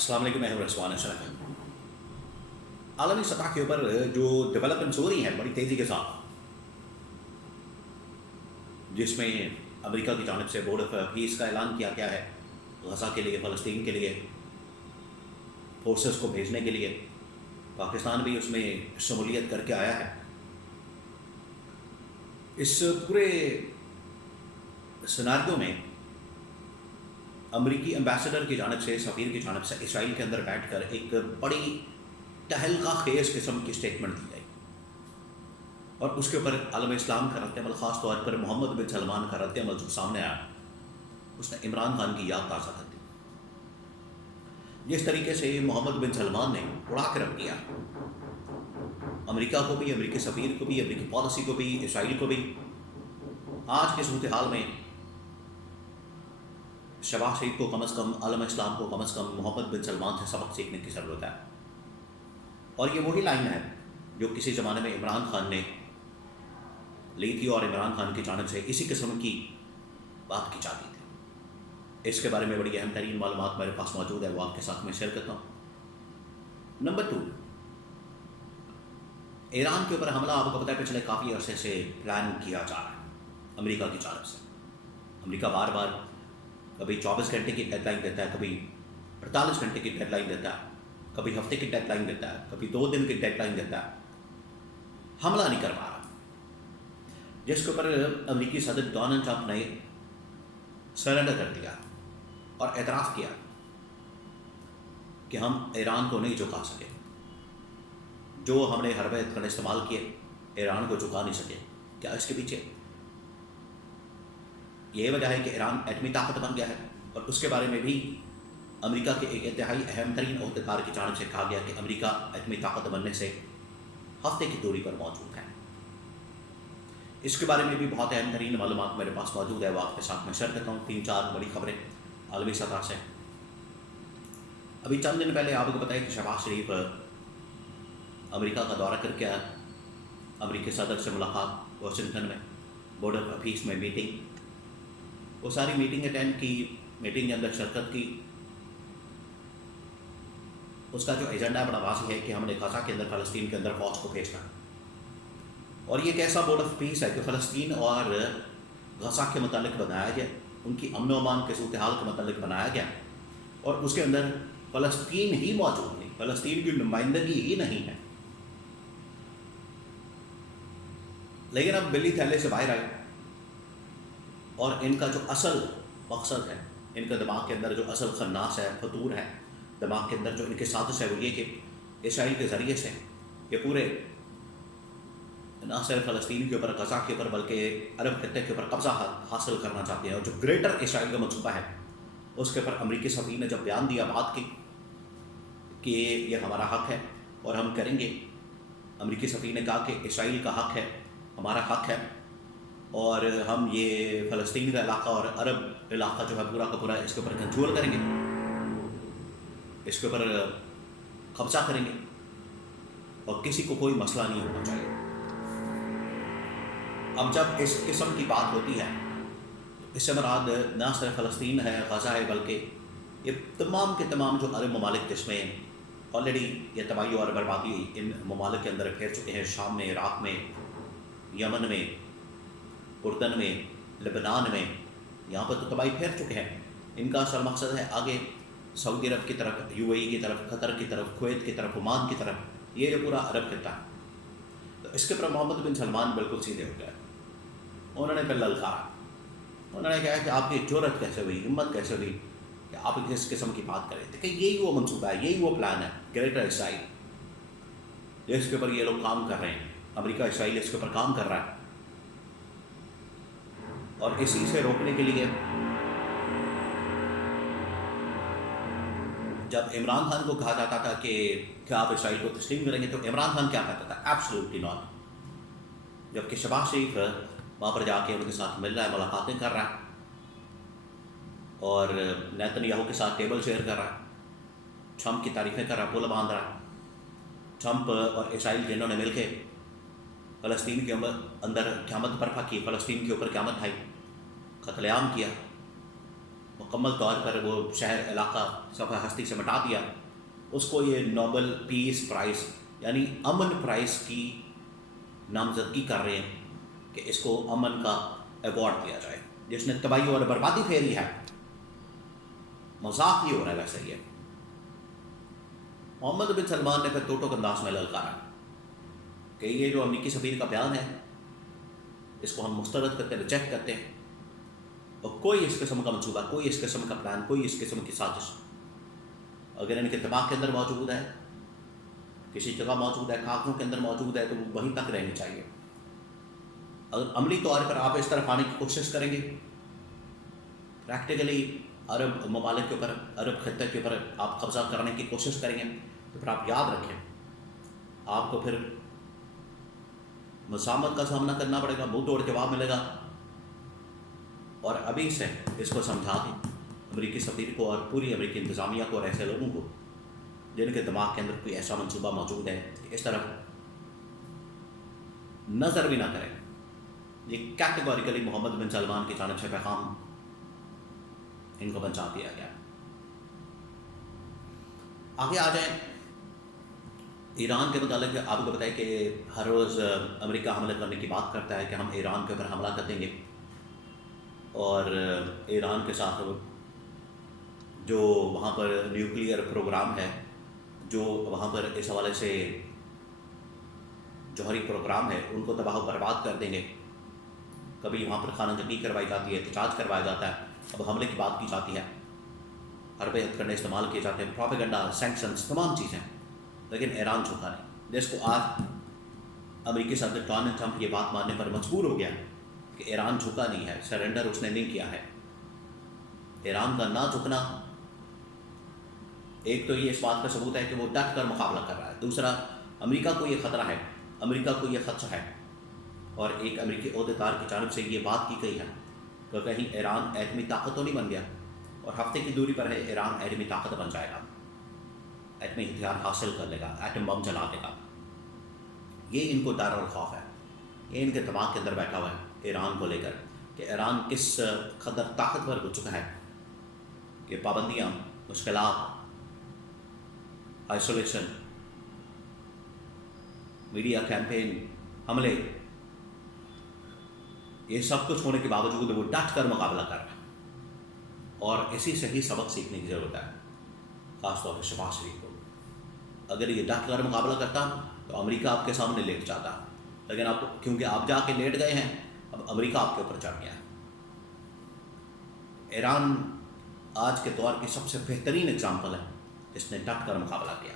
السلام علیکم محمد رسوان اشرف۔ عالمی سطح کے اوپر جو ڈیولپمنٹس ہو رہی ہیں بڑی تیزی کے ساتھ، جس میں امریکہ کی جانب سے بورڈ آف پیس کا اعلان کیا گیا ہے غزہ کے لیے، فلسطین کے لیے فورسز کو بھیجنے کے لیے، پاکستان بھی اس میں شمولیت کر کے آیا ہے۔ اس پورے سیناریو میں امریکی ایمبیسڈر کی جانب سے، سفیر کی جانب سے اسرائیل کے اندر بیٹھ کر ایک بڑی تہلکہ خیز قسم کی اسٹیٹمنٹ دی گئی، اور اس کے اوپر عالم اسلام کا رد عمل، خاص طور پر محمد بن سلمان کا رد عمل جو سامنے آیا، اس نے عمران خان کی یاد تازہ کر دی۔ جس طریقے سے محمد بن سلمان نے اڑا کے رکھ دیا امریکہ کو بھی، امریکی سفیر کو بھی، امریکی پالیسی کو بھی، اسرائیل کو بھی، آج کے صورتحال میں شہباز شریف کو کم از کم، عالم اسلام کو کم از کم محمد بن سلمان سے سبق سیکھنے کی ضرورت ہے۔ اور یہ وہی لائن ہے جو کسی زمانے میں عمران خان نے لی تھی، اور عمران خان کی جانب سے اسی قسم کی بات کی جاتی تھی۔ اس کے بارے میں بڑی اہم ترین معلومات میرے پاس موجود ہے، وہ آپ کے ساتھ میں شیئر کرتا ہوں۔ نمبر 2، ایران کے اوپر حملہ آپ کو پتہ ہے پچھلے کافی عرصے سے پلان کیا جا رہا ہے امریکہ کی جانب سے۔ امریکہ بار بار کبھی 24 گھنٹے کی ڈیڈ لائن دیتا ہے، کبھی 48 گھنٹے کی ڈیڈ لائن دیتا ہے، کبھی ہفتے کی ڈیڈ لائن دیتا ہے، کبھی 2 دن کی ڈیڈ لائن دیتا ہے، حملہ نہیں کر پا رہا۔ جس کے اوپر امریکی صدر ڈونلڈ ٹرمپ نے سرنڈر کر دیا اور اعتراف کیا کہ ہم ایران کو نہیں جھکا سکے، جو ہم نے حربہ اتقان استعمال کیے ایران کو جھکا نہیں سکے۔ کیا اس کے پیچھے یہ وجہ ہے کہ ایران ایٹمی طاقت بن گیا ہے؟ اور اس کے بارے میں بھی امریکہ کے ایک انتہائی اہم ترین عہدیدار کی جانب سے کہا گیا کہ امریکہ ایٹمی طاقت بننے سے ہفتے کی دوری پر موجود ہے۔ اس کے بارے میں بھی بہت اہم ترین معلومات میرے پاس موجود ہے، وہ آپ کے ساتھ میں شیئر کرتا ہوں۔ 3-4 بڑی خبریں عالمی سطح سے۔ ابھی چند دن پہلے آپ کو پتہ ہے کہ شہباز شریف امریکہ کا دورہ کر کے آیا، امریکی صدر سے ملاقات واشنگٹن میں، بورڈ آف پیس میں میٹنگ، وہ ساری میٹنگ اٹینڈ کی، میٹنگ کے اندر شرکت کی۔ اس کا جو ایجنڈا بڑا واضح ہے کہ ہم نے غزہ کے اندر، فلسطین کے اندر فوج کو بھیجنا، اور یہ ایک ایسا بورڈ آف پیس ہے کہ فلسطین اور غزہ کے متعلق بنایا گیا، ان کی امن و امان کے صورتحال کے متعلق بنایا گیا، اور اس کے اندر فلسطین ہی موجود نہیں، فلسطین کی نمائندگی ہی نہیں ہے۔ لیکن اب بلی تھیلے سے باہر آئے، اور ان کا جو اصل مقصد ہے، ان کا دماغ کے اندر جو اصل خناس ہے، فطور ہے دماغ کے اندر، جو ان کے سازش ہے، وہ یہ کہ اسرائیل کے ذریعے سے یہ پورے نہ صرف فلسطین کے اوپر، غزہ کے اوپر، بلکہ عرب خطے کے اوپر قبضہ حاصل کرنا چاہتے ہیں۔ اور جو گریٹر اسرائیل کا منصوبہ ہے، اس کے اوپر امریکی سفیر نے جب بیان دیا، بات کی کہ یہ ہمارا حق ہے اور ہم کریں گے، امریکی سفیر نے کہا کہ اسرائیل کا حق ہے، ہمارا حق ہے، اور ہم یہ فلسطین کا علاقہ اور عرب علاقہ جو ہے پورا کا پورا اس کے اوپر کنٹرول کریں گے، اس کے اوپر قبضہ کریں گے، اور کسی کو کوئی مسئلہ نہیں ہونا چاہیے۔ اب جب اس قسم کی بات ہوتی ہے، اس سے مراد نہ صرف فلسطین ہے، غزہ ہے، بلکہ یہ تمام کے تمام جو عرب ممالک جس میں آلریڈی یہ تباہی اور بربادی ان ممالک کے اندر پھیر چکے ہیں، شام میں، عراق میں، یمن میں، اردن میں، لبنان میں، یہاں پر تو تباہی پھیر چکے ہیں۔ ان کا اصل مقصد ہے آگے سعودی عرب کی طرف، یو اے ای کی طرف، قطر کی طرف، کویت کی طرف، عمان کی طرف، یہ جو پورا عرب خطہ ہے۔ تو اس کے پر محمد بن سلمان بالکل سیدھے ہو گئے، انہوں نے پھر للکارا، انہوں نے کہا کہ آپ کی جرأت کیسے ہوئی، ہمت کیسے ہوئی کہ آپ اس قسم کی بات کریں۔ دیکھیں یہی وہ منصوبہ ہے، یہی وہ پلان ہے، گریٹر اسرائیل، جس کے اوپر یہ لوگ کام کر رہے ہیں، امریکہ اسرائیل اس کے اوپر کام کر رہا ہے، اور اسی سے روکنے کے لیے جب عمران خان کو کہا جاتا تھا کہ کیا آپ اسرائیل کو تسلیم کریں گے، تو عمران خان کیا کہتا تھا؟ Absolutely not. جبکہ شہباز شریف وہاں پر جا کے ان کے ساتھ مل رہا ہے، ملاقاتیں کر رہا ہے، اور نیتن یاہو کے ساتھ ٹیبل شیئر کر رہا ہے، ٹرمپ کی تعریفیں کر رہا ہے، پل باندھ رہا ہے۔ ٹرمپ اور اسرائیل جنہوں نے مل کے فلسطین کے اندر قیامت برپا کی، فلسطین کے اوپر قیامت ڈھائی، قتل عام کیا، مکمل طور پر وہ شہر علاقہ صفحہ ہستی سے مٹا دیا، اس کو یہ نوبل پیس پرائز یعنی امن پرائز کی نامزدگی کر رہے ہیں کہ اس کو امن کا ایوارڈ دیا جائے، جس نے تباہی اور بربادی پھیری ہے۔ مذاق ہی ہو رہا ہے ویسے یہ۔ محمد بن سلمان نے پھر ٹوٹو انداز میں للکارا کہ یہ جو امریکی سفیر کا بیان ہے اس کو ہم مسترد کرتے ہیں، ریجیکٹ کرتے ہیں، اور کوئی اس قسم کا منصوبہ، کوئی اس قسم کا پلان، کوئی اس قسم کی سازش اگر ان کے دماغ کے اندر موجود ہے، کسی جگہ موجود ہے، کاغذوں کے اندر موجود ہے، تو وہ وہیں تک رہنی چاہیے۔ اگر عملی طور پر آپ اس طرف آنے کی کوشش کریں گے، پریکٹیکلی عرب ممالک کے اوپر، عرب خطے کے اوپر آپ قبضہ کرنے کی کوشش کریں گے، تو پھر آپ یاد رکھیں آپ کو پھر مزاحمت کا سامنا کرنا پڑے گا، منہ توڑ جواب ملے گا۔ اور ابھی سے اس کو سمجھا دیں امریکی سفیر کو اور پوری امریکی انتظامیہ کو اور ایسے لوگوں کو جن کے دماغ کے اندر کوئی ایسا منصوبہ موجود ہے کہ اس طرف نظر بھی نہ کریں۔ یہ کیٹیگوریکلی محمد بن سلمان کی جانب سے پیغام ان کو پہنچا دیا گیا۔ آگے آ جائیں، ایران کے متعلق آپ کو بتائیں کہ ہر روز امریکہ حملے کرنے کی بات کرتا ہے کہ ہم ایران کے اوپر حملہ کر دیں گے، اور ایران کے ساتھ جو وہاں پر نیوکلیئر پروگرام ہے، جو وہاں پر اس حوالے سے جوہری پروگرام ہے، ان کو تباہ و برباد کر دیں گے۔ کبھی وہاں پر خانہ جنگی کروائی جاتی ہے، احتجاج کروایا جاتا ہے، اب حملے کی بات کی جاتی ہے، حرب کرنے استعمال کیے جاتے ہیں، پروپیگنڈا، سینکشنز، تمام چیزیں، لیکن ایران جھکا نہیں۔ جس کو آج امریکی صدر ڈونلڈ ٹرمپ یہ بات ماننے پر مجبور ہو گیا کہ ایران جھکا نہیں ہے، سرنڈر اس نے نہیں کیا ہے۔ ایران کا نہ جھکنا ایک تو یہ اس بات کا ثبوت ہے کہ وہ ڈٹ کر مقابلہ کر رہا ہے، دوسرا امریکہ کو یہ خطرہ ہے، امریکہ کو یہ خدشہ ہے، اور ایک امریکی عہدیدار کی جانب سے یہ بات کی گئی ہے کہ کہیں ایران ایٹمی طاقت تو نہیں بن گیا، اور ہفتے کی دوری پر ہے ایران ایٹمی طاقت بن جائے گا، ایٹمی ہتھیار حاصل کر لے گا، ایٹم بم چلا دے گا۔ یہ ان کو ڈر اور خوف ہے، یہ ان کے دماغ کے اندر بیٹھا ہوا ہے ایران کو لے کر کہ ایران کس قدر طاقتور ہو چکا ہے کہ پابندیاں، مشکلات، آئسولیشن، میڈیا کیمپین، حملے، یہ سب کچھ ہونے کے باوجود وہ ڈٹ کر مقابلہ کر رہا ہے، اور اسی سے ہی سبق سیکھنے کی ضرورت ہے، خاص طور پہ شہباز شریف کو۔ اگر یہ ڈٹ کر مقابلہ کرتا تو امریکہ آپ کے سامنے لیٹ جاتا، لیکن اب کیونکہ آپ جا کے لیٹ گئے ہیں، اب امریکہ آپ کے اوپر چڑھ گیا ہے۔ ایران آج کے دور کی سب سے بہترین اگزامپل ہے جس نے ڈٹ کر مقابلہ کیا۔